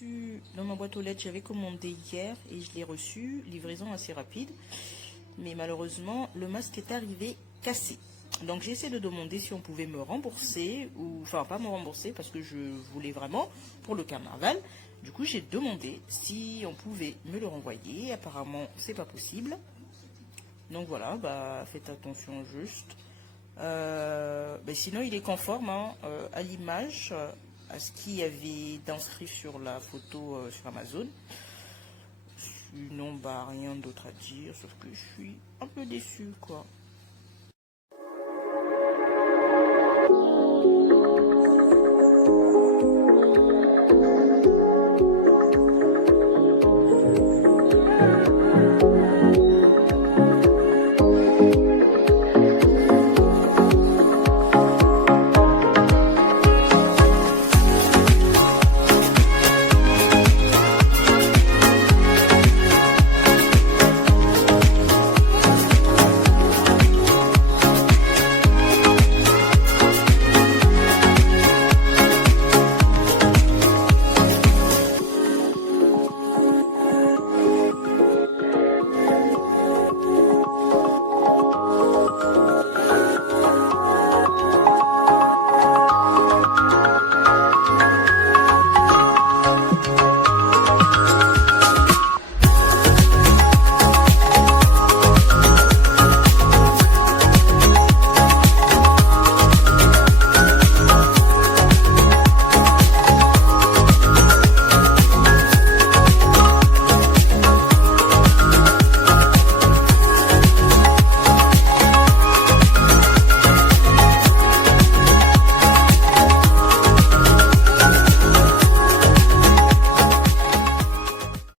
reçu dans ma boîte aux lettres. J'avais commandé hier et je l'ai reçu. Livraison assez rapide. Mais malheureusement, le masque est arrivé cassé. Donc j'ai essayé de demander si on pouvait me rembourser, ou enfin pas me rembourser parce que je voulais vraiment pour le carnaval. Du coup j'ai demandé si on pouvait me le renvoyer. Apparemment c'est pas possible. Donc voilà, bah faites attention juste. Sinon il est conforme hein, à l'image, à ce qu'il y avait d'inscrit sur la photo sur Amazon. Sinon bah rien d'autre à dire, sauf que je suis un peu déçue quoi.